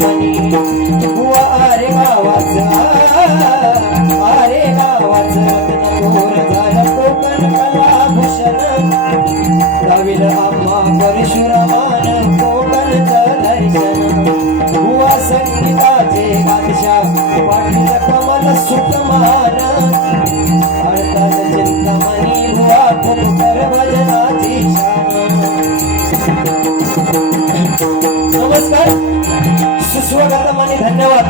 मनी बुवा आरे गावाचं रत्नपूर झालं कोकण कलाभूषण गाविल आम्हा परशुरामान कोकणचं दर्शन बुवा संगीताचे बादशाह पाटील कमल सुकुमार अडतात चिंतामणी बुवा फुंकर भजनाची शान नमस्कार सुस्वागतम आणि धन्यवाद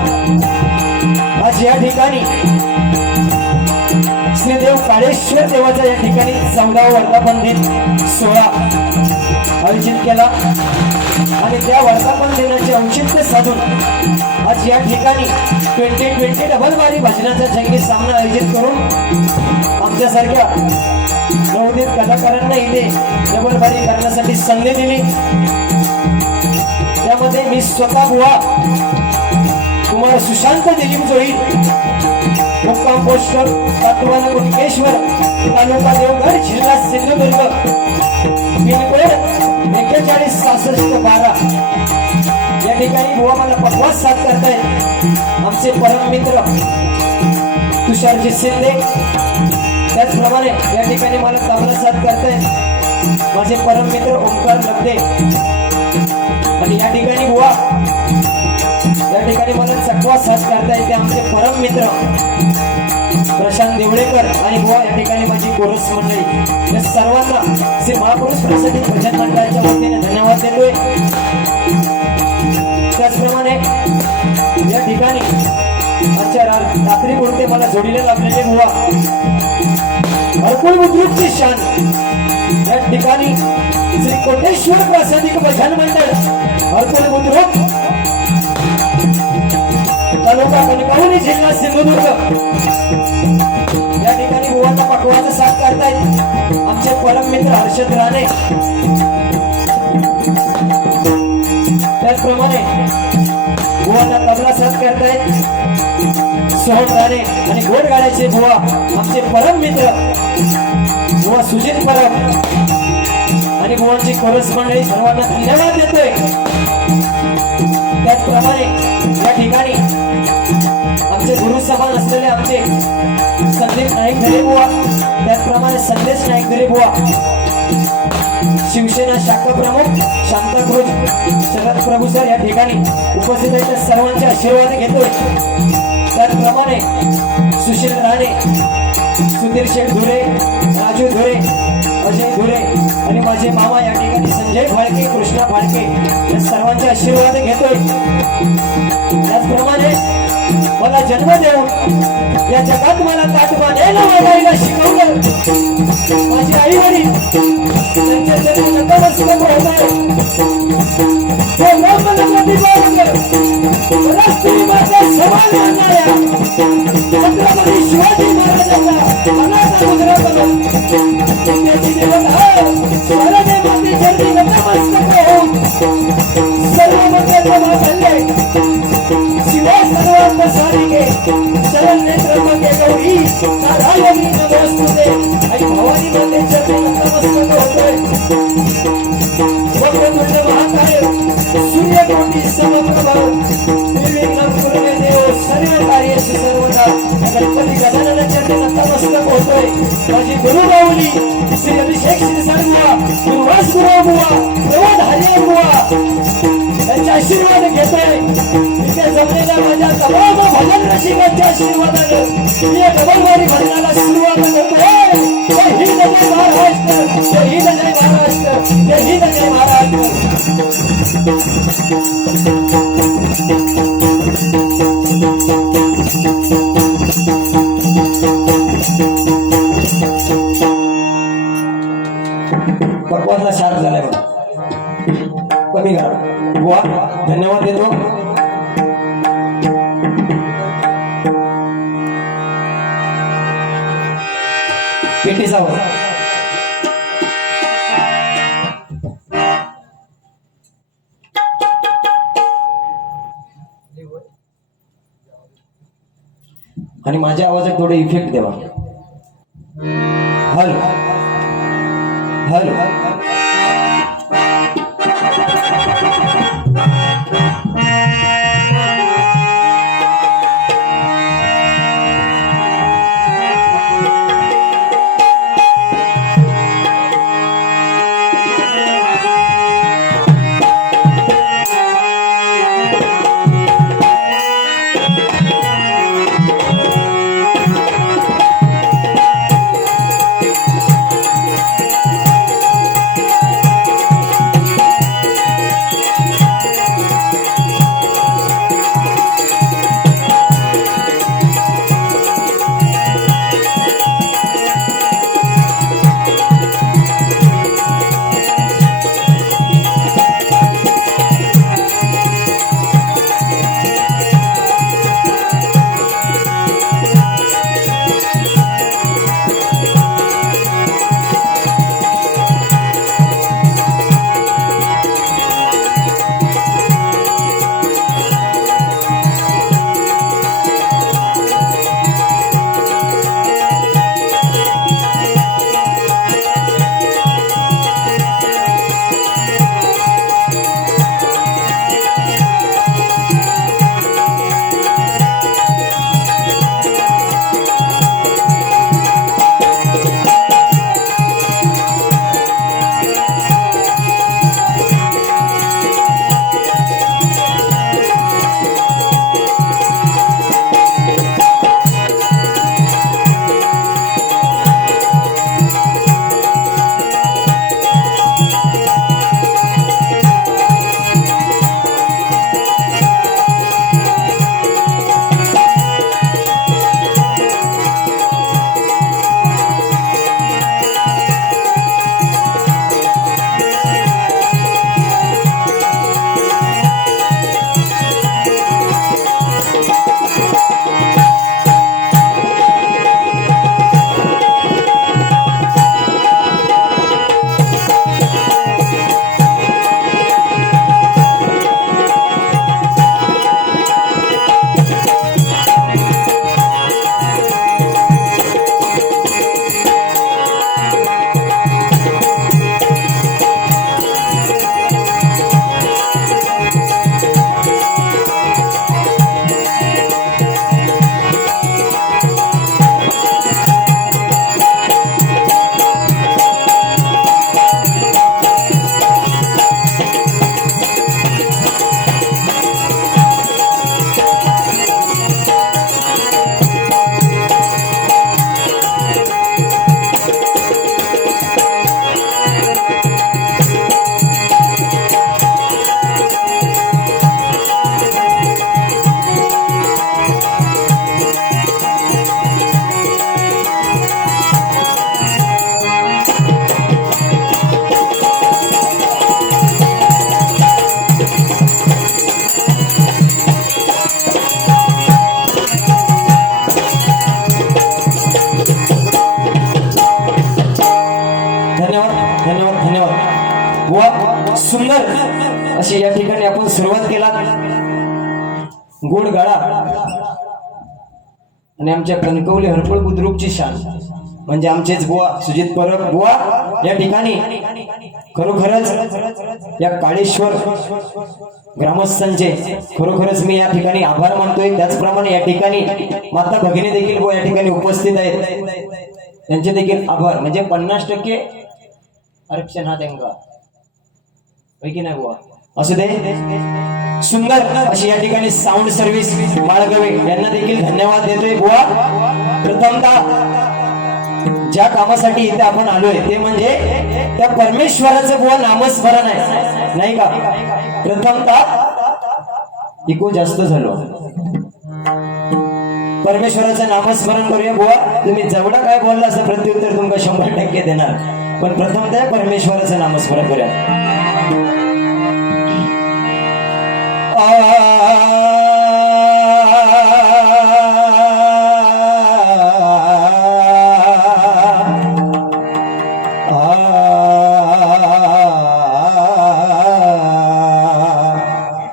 आज या ठिकाणी श्रीदेव काळेश्वर देवाचा या ठिकाणी 14वा वर्धापन दिन सोहळा आयोजित केला आणि त्या वर्धापन दिनाचे औचित्य साधून आज या ठिकाणी 2020 डबल बारी भजनाचा जंगी सामना आयोजित करून आमच्यासारख्या नवोदित कलाकारांना इथे डबल बारी करण्यासाठी संधी दिली। त्यामध्ये मी स्वतः बुवा कुमार सुशांत दिलीप जोई मुक्काम पोस्ट सातवाना कुणकेश्वर तालुका देवगड जिल्हा सिंधुदुर्ग पिनकोड 416612 या ठिकाणी बुवा मला पक्वास साथ करतायत आमचे परम मित्र तुषारजी शिंदे। त्याचप्रमाणे या ठिकाणी मला तबला साथ करतायत माझे परम मित्र ओंकार लगदे आणि या ठिकाणी बुवा या ठिकाणी मला चकवा साथ करता येते आमचे परम मित्र प्रशांत देवळेकर आणि बुवा या ठिकाणी माझी कोरस मंडळी या सर्वांना श्री महापुरुष प्रसिद्धी भजन मंडळाच्या वतीने धन्यवाद देतोय। त्याचप्रमाणे या ठिकाणी आजच्या रात्री पुरते मला जोडीला लाभलेले बुवा हरकुळ बुद्रुकची शान या ठिकाणी श्री कोटेश्वर प्रासादिक भजन मंडळ हरकुळ बुद्रुक तालुका कणकवली जिल्हा सिंधुदुर्ग या ठिकाणी बुवांना पकवाचा साथ करतायत आमचे परम मित्र हर्षद राणे। त्याचप्रमाणे बुवांना तबला साथ करतायत सोहम राणे आणि घोडगाड्याचे बुवा आमचे परम मित्र बुवा सुजित परब आणि बुवांची कोरस मंडळी सर्वांना धन्यवाद देतोय। त्याचप्रमाणे या ठिकाणी आमचे गुरु समान असलेले आमचे संदीप नाईक धरे बुवा त्याचप्रमाणे संदेश नाईक धरे बुवा शिवसेना शाखा प्रमुख शांताक्रुज शरद प्रभू सर या ठिकाणी उपस्थित आहेत सर्वांचे आशीर्वाद घेतोय। त्याचप्रमाणे सुशील राणे सुधीर शेठ धुरे राजू धुरे अजय धुरे आणि माझे मामा या ठिकाणी संजय फाळके कृष्णा फाळके या सर्वांचे आशीर्वाद घेतोय। त्याचप्रमाणे मला जन्म देऊन या जगात मला ताटमानेला वागायला शिकवलं माझी आई वडील त्यांच्या चरणी नतमस्तक होतोय। छत्रपती शिवाजी महाराजांना मनाचा मुजरा बनवून त्याची स्मरणे माती चरणी नतमस्तक होऊन सर्व मंगल प्रभा चालले शिवा सर्वांत सारिके शरण नेत्र मंगे गौरी नारायणी नमोस्तुते आई भवानी माते चरणी नतमस्तक होतोय। वक्रतुंड महाकाय सूर्यकोटी समप्रभ निर्विघ्नं कुरु मे देव सर्व कार्येषु सर्वदा गणपती गजानन चरणी नतमस्तक होतोय। माझी गुरुबाहुली श्री अभिषेक शिरसाट बुवा दुर्वास गुरु बुवा प्रवध हरिओम बुवा यांचे आशीर्वाद घेतोय। इथे जमलेल्या माझ्या तमाम भजन रसिकांच्या आशीर्वादाने मी या डबलवारी भजनाला सुरुवात करतोय। जय हिंद जय महाराष्ट्र जय हिंद जय महाराष्ट्र जय हिंद जय महाराष्ट्र। पक्वाचा शार्प झालाय कमी करा बुवा धन्यवाद देतो। पेटी सावध आणि माझ्या आवाजात थोडे इफेक्ट द्यावा। हल हल गोड गाळा आणि आमच्या कणकवली हरपळ बुद्रुकची शान म्हणजे आमचेच बुवा सुजित परब बुवा या ठिकाणी खरोखरच या काळेश्वर ग्रामस्थांचे खरोखरच मी या ठिकाणी आभार मानतोय। त्याचप्रमाणे या ठिकाणी माता भगिनी देखील बुवा या ठिकाणी उपस्थित आहेत, त्यांचे देखील आभार। म्हणजे 50% आरक्षण हा त्यांना पैकी नाही बुवा असू दे। सुंदर अशी या ठिकाणी साऊंड सर्व्हिस माळगवे यांना देखील धन्यवाद देतोय बुवा। प्रथमतः ज्या कामासाठी इथे आपण आलोय ते म्हणजे त्या परमेश्वराचं बुवा नामस्मरण आहे, नाही का? प्रथमतः इको जास्त झालो, परमेश्वराचं नामस्मरण करूया बुवा। तुम्ही जेवढा काय बोलला असं प्रत्युत्तर तुमका 100% देणार, पण प्रथमतः परमेश्वराचं नामस्मरण करूया।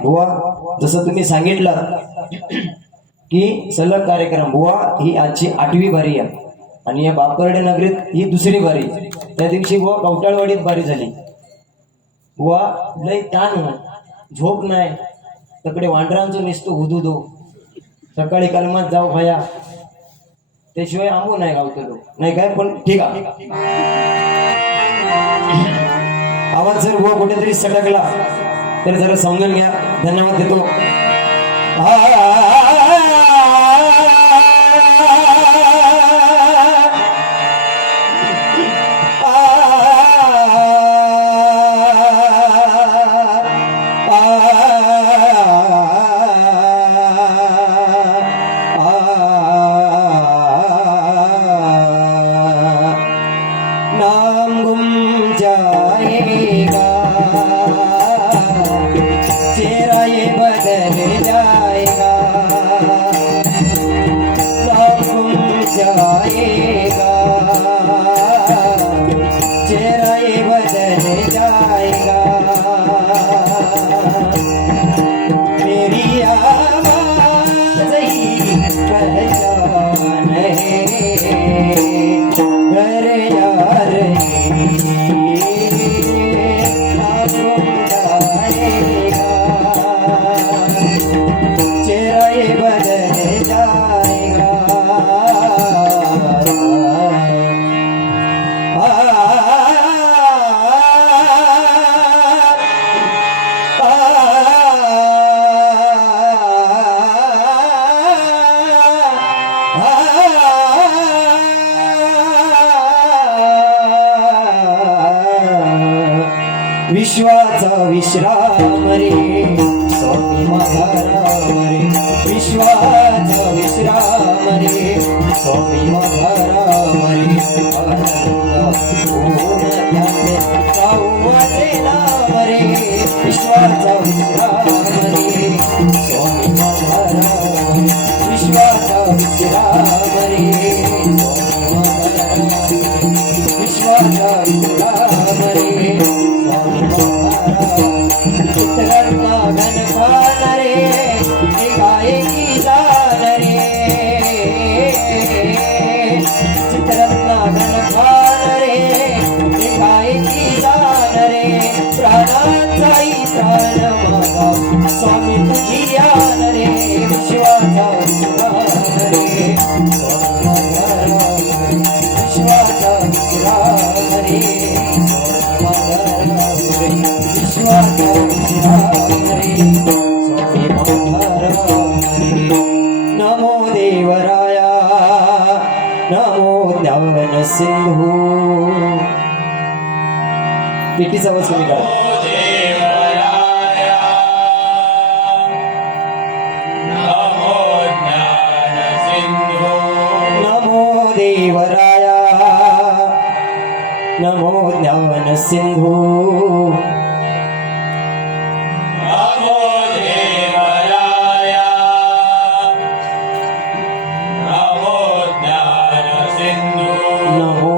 बुवा जसं तुम्ही सांगितलं की सलग कार्यक्रम बुवा ही आजची 8वी बारी आहे आणि या बापरडे नगरीत ही 2री बारी। त्या दिवशी बुवा कवटाळवाडीत बारी झाली बुवा, लय ताण झोप नाही, तकडे वांढरांचं निसतो हुदुदो, सकाळी कलमात जाऊ भया, त्याशिवाय आंबू नाही गावतो नाही काय, पण ठीक आहे। आवाज जर बुवा कुठेतरी सटकला तर जरा समजून घ्या, धन्यवाद देतो। नाम गुम जाएगा, चेहरा ये बदल जाएगा, नाम गुम जाएगा, चेहरा ये बदल जाएगा, मेरी आवाज़ ही पहचान है, घर यार चेहरा ये बदल जाएगा। विश्वाचा विश्राम रे स्वामी माझा राम रे, विश्वाचा विश्राम रे स्वामी माझा राम रे, जाऊ माझे नाम रे, विश्वाचा विश्राम रे स्वामी माझा राम, विश्वाचा विश्राम रे स्वामी माझा राम, विश्वाचा विश्राम रे चित्ररत्ना घन खान रे गायकी जान रे, चित्ररत्ना घन खान रे गायकी जान रे, प्राणाचाई प्राण माझा स्वामी तुझी यान रे, विश्वाचा विश्राम रे विश्वाचा विश्राम रे नमो देवराया नमो ज्ञान सिंधू। पिटीचा आवाज तुम्ही करा। नमो देवराया नमो ज्ञान सिंधू,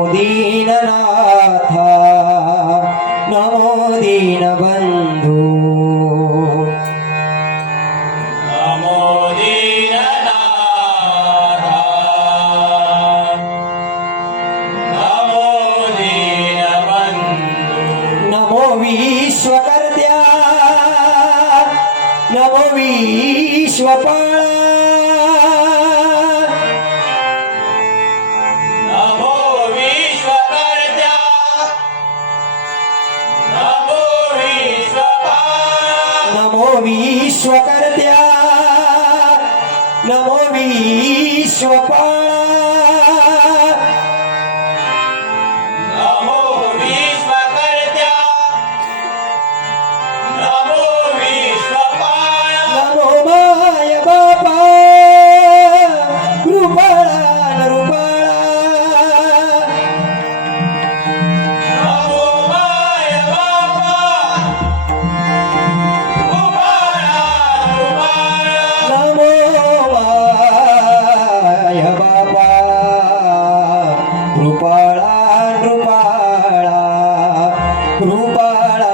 दीननाथा नमो दीनबंधु, नमो विश्वपाळा नमो विश्वकर्त्या नमो विश्वपाला नमो विश्वकर्त्या नमो विश्वपाळा नमो विश्वकर्त्या नमो विश्वपाला नमो माय बापा कृपाळा नृपाळा नमो माय बापा उबाळा उबाळा नमो माय बापा कृपाळा नृपाळा कृपाळा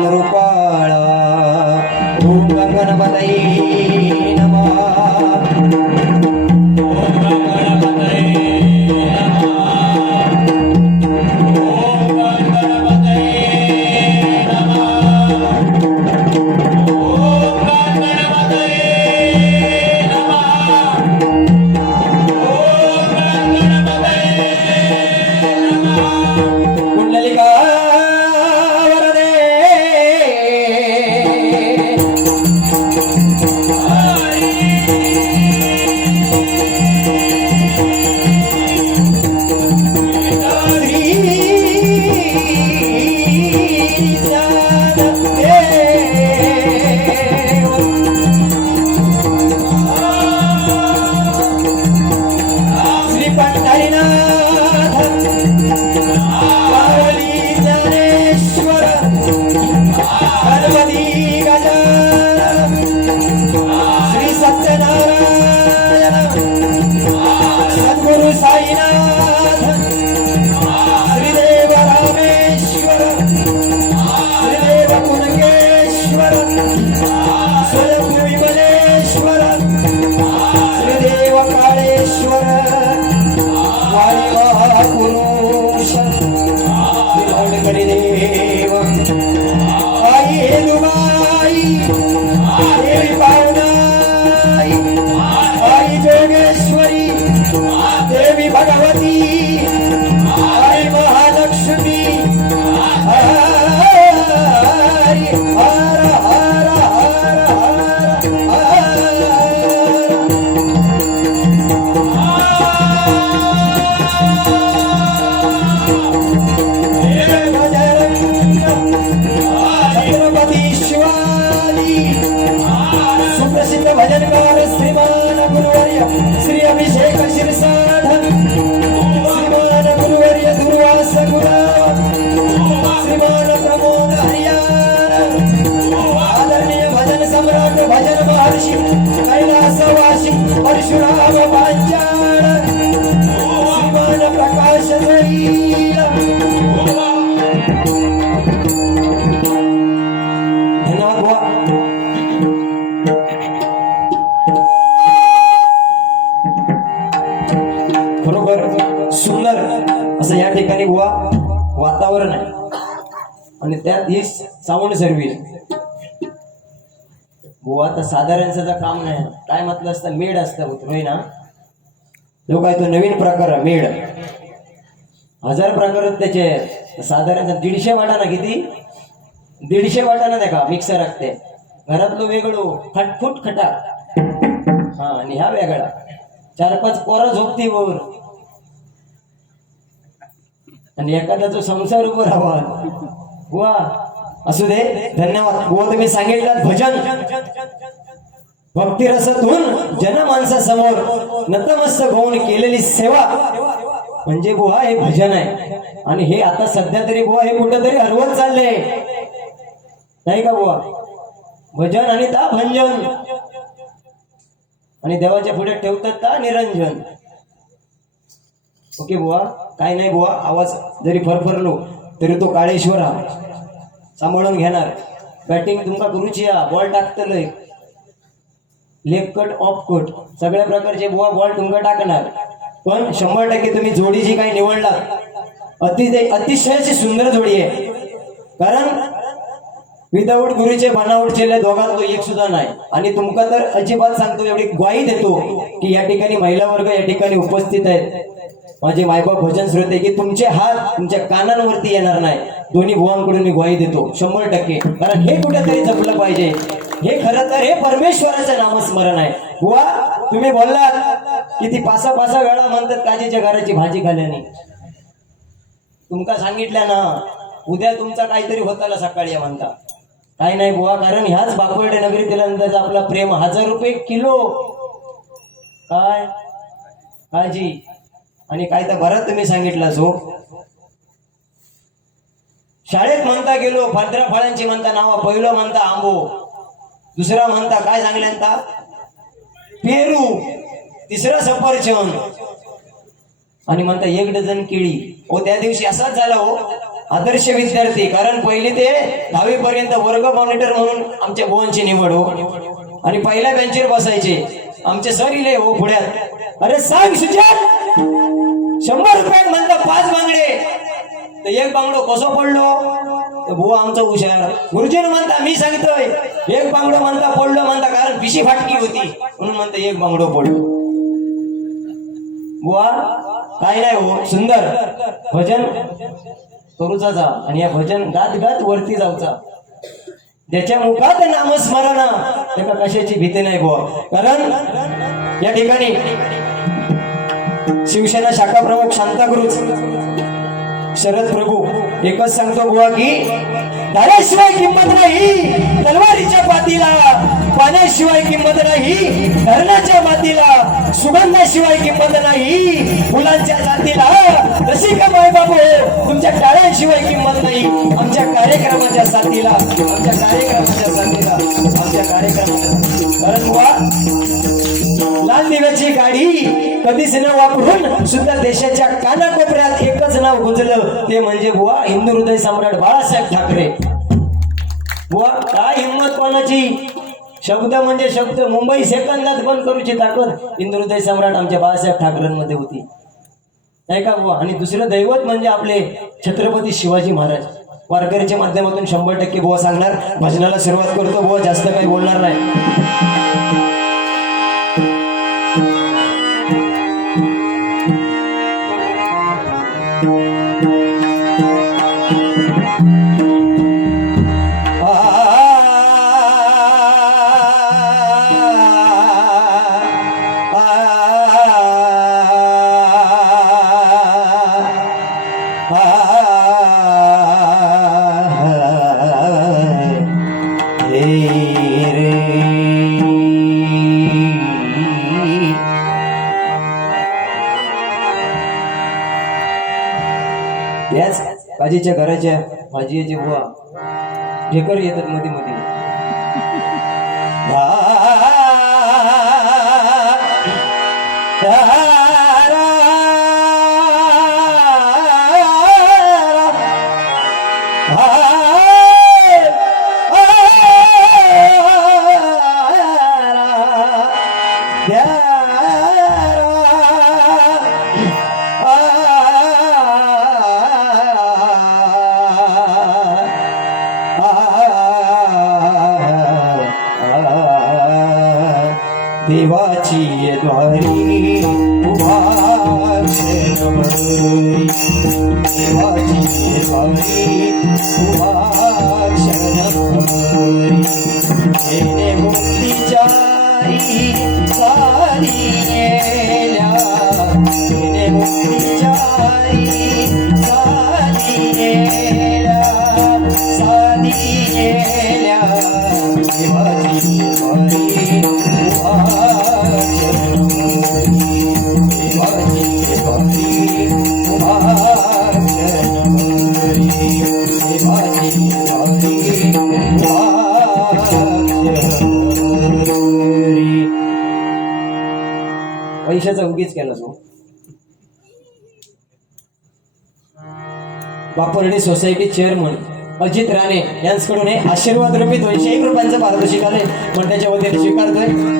नृपाळा ओम गणपतये नमः ओम गणपतये नमः ओम गणपतये नमः ओम गणपतये नमः ओम गणपतये नमः कुंडलिका वरदे श्री पंढरीनाथ माऊली ज्ञानेश्वर गणपती गजानन श्री सत्यनारायण सद्गुरु साईनाथ श्रीदेव रामेश्वर श्रीदेव कुणकेश्वर स्वयं विमलेश्वर श्रीदेव काळेश्वर वाणी महापुरुष श्रीमंगळी देव आई हेदुबाई देवी पावनाई आई जोगेश्वरी देवी भगवती आई महालक्ष्मी हरी हर हर हर हर छत्रपती शिवाजी सुप्रसिद्ध भजनकार श्रीमान गुरुवर्य श्री अभिषेक शिरसाधन श्रीमान गुरुवर्य दुर्वास गुलाब श्रीमान प्रमोद हरियार आदरणीय भजन सम्राट भजन महर्षी कैलासवासी परशुराम पांचाळ श्रीमान प्रकाश जोईला धन्यवाद बुवा खरोखर सुंदर असं या ठिकाणी बुवा वातावरण आहे आणि त्यात ही साऊंड सर्व्हिस बुवा तर साधारण सुद्धा काम नाही काय म्हटलं असतं मेड असतं होय ना जो काय तो नवीन प्रकार आहे, मेड 1000 प्रकार आहेत त्याचे साधारण 150 वाटाणा किती 150 वाटाणा नाही का मिक्सर असते घरातलं वेगळं खटफुट खटाक हा आणि ह्या वेगळा 4-5 पोरं झोपती वर आणि एखाद्याचा संसार उभं राहावा बुवा असू दे धन्यवाद बुवा तुम्ही सांगितलं भजन भक्तिरसातून जनमानसासमोर नतमस्तक होऊन केलेली सेवा म्हणजे बुवा हे भजन आहे आणि हे आता सध्या तरी बुवा हे कुठंतरी हरवत चाललंय नाही का बुवा भजन आणि ता भंजन आणि देवाच्या पुढे ठेवतात ता निरंजन ओके बुवा काय नाही बुवा आवाज जरी फरफरलो तरी तो काळेश्वर हा सांभाळून घेणार बॅटिंग तुमका करूची बॉल टाकतलंय लेग कट ऑफ कट सगळ्या प्रकारचे बुवा बॉल तुमका टाकणार पण 100% तुम्ही जोडी जी काही निवडला अतिशय सुंदर जोडी आहे कारण विदाऊट गुरुचे बनावटचे दोघांतो एक सुद्धा नाही. आणि तुमका तर अजिबात सांगतो, एवढी ग्वाही देतो की या ठिकाणी महिला वर्ग या ठिकाणी उपस्थित आहेत, माझे मायबाप भजन श्रोते, की तुमचे हात तुमच्या कानांवरती येणार नाही. दोन्ही बुवांकडून मी ग्वाही देतो 100%. कारण हे कुठेतरी जपलं पाहिजे. हे खरं तर हे परमेश्वराचं नामस्मरण आहे. बुवा तुम्ही बोललात की ती पासा वेळा म्हणतात काजीच्या घराची भाजी खाल्याने. तुमका सांगितलं ना, उद्या तुमचा काहीतरी होताला सकाळी म्हणता काय नाही बुवा. कारण ह्याच बाकुर्डे नगरी दिल्यानंतर आपला प्रेम 1000 रुपये किलो काय काजी. आणि काय तर बरं तुम्ही सांगितलं सो. शाळेत म्हणता गेलो भद्रा फळांची म्हणता नावा, पहिलं म्हणता आंबो, दुसरा म्हणता काय सांगल्यांता पेरू, तिसरा सफरचंद, आणि म्हणता 1 डझन केळी. हो त्या दिवशी असाच झाला हो आदर्श विद्यार्थी. कारण पहिले ते 10वी पर्यंत वर्ग मॉनिटर म्हणून आमच्या बुवांची निवड हो. आणि पहिल्या बेंचवर बसायचे आमचे सर इले हो पुढ्यात. अरे सांग सुजात 100 रुपयात म्हणता 5 बांगडे, तर 1 बांगडो कसं पडलो. तर बुवा आमचा हुशार. गुरुजीन म्हणता मी सांगतोय 1 बांगडो म्हणता पडलो म्हणता, कारण पिशी फाटकी होती म्हणून म्हणता 1 बांगडो पडलो. बुवा काय नाही हो, सुंदर भजन करूचा जा. आणि या भजन गात गात वरती जाऊचा. ज्याच्या मुखात नामस्मरण त्याला कशाची भीती नाही बुवा. कारण या ठिकाणी शिवसेना शाखा प्रमुख शांताक्रुज शरद प्रभू एकच सांगतो बुवा की धाड्याशिवाय किंमत नाही तलवारीच्या पातीला, पाण्याशिवाय किंमत नाही धरणाच्या मातीला, सुगंधाशिवाय किंमत नाही फुलांच्या जातीला. तशी का माय बाबू तुमच्या टाळ्यांशिवाय किंमत नाही आमच्या कार्यक्रमाच्या साथीला, आमच्या कार्यक्रमाच्या साथीला, आमच्या कार्यक्रमाच्या. कारण बुवा लाल दिव्याची गाडी कधीच न वापरून सुद्धा देशाच्या कानाकोपऱ्यात एकच नाव गुंजलं, ते म्हणजे बुवा हिंदू हृदय सम्राट बाळासाहेब ठाकरे. बुवा काय हिंमत कोणाची. शब्द म्हणजे शब्द, मुंबई सेकंदात बंद करूची ताकद हिंदू हृदय सम्राट आमच्या बाळासाहेब ठाकरेंमध्ये होती, नाही का बुवा. आणि दुसरं दैवत म्हणजे आपले छत्रपती शिवाजी महाराज. वारकरीच्या माध्यमातून 100% बुवा सांगणार. भजनाला सुरुवात करतो बुवा, जास्त काही बोलणार नाही. याच काजीच्या घराच्या भाजीचे बुवा ढेकर येतात मध्ये मध्ये. देवाची द्वारी उभा शरणमरी, देवाची द्वारी उभा शरणमरी. येणे मुक्तीच्या सारी गेल्या, येणे मुक्तीच्या सारी गेल्या, सारी गेल्या. देवाची द्वारी उभा पैशाचा उगीच केला तो. बापरडी सोसायटी चेअरमन अजित राणे यांच्याकडून हे आशीर्वाद रूपी 201 रुपयांचं पारितोषिक आले, पण त्याच्या वतीने स्वीकारतोय.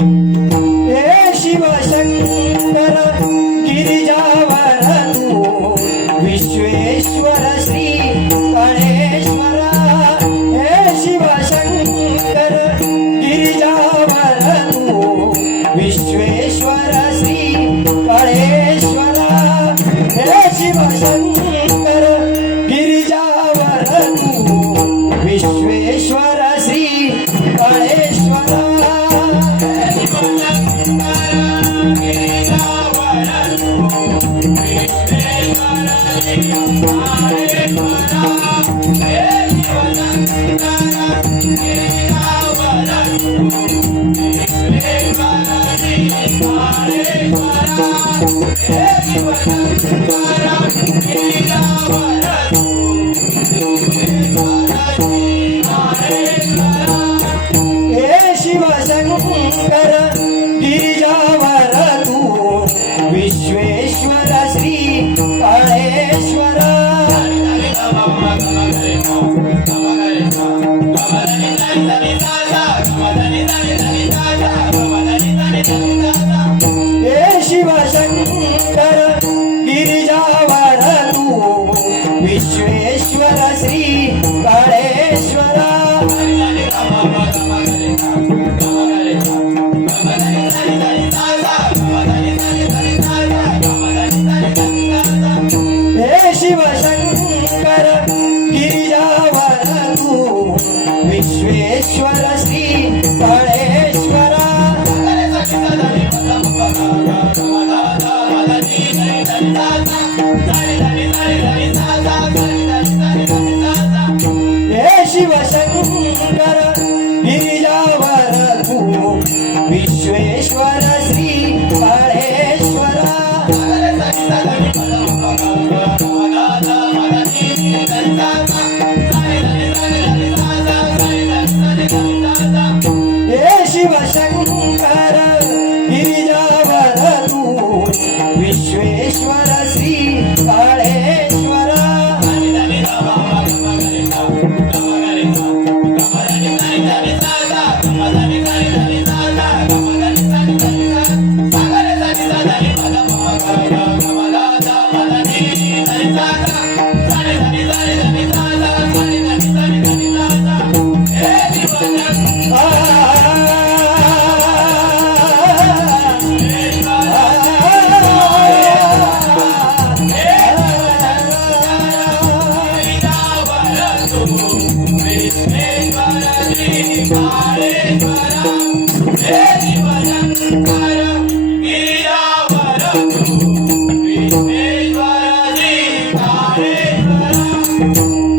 हे शिवशंकर गिरिजावर तू विश्वेश्वर श्री गणेश्वरा हे शिवशंकर गिरिजावर तू विश्वेश्वर श्री गणेश्वरा हे शिवशंकर गिरिजावर तू विश्वेश्वर श्री गणेश्वरा हे शिवशंकर गिरिजावर तू विश्वेश्वर श्री गणेश्वरा हे शिवशंकर गिरिजावर तू विश्वेश्वर श्री गणेश्वरा हे शिवशंकर गिरिजावर तू विश्वेश्वर श्री गणेश्वरा हे शिवशंकर गिरिजावर तू विश्वेश्वर श्री गणेश्वरा हे शिवशंकर गिरिजावर तू विश्वेश्वर श्री गणेश्वरा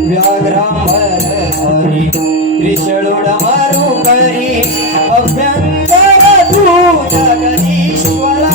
व्याघ्रांबर हरी त्रिशूळ मारू करी अभ्यंकर तू जगदीश्वरा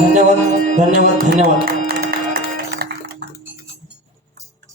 धन्यवाद धन्यवाद धन्यवाद.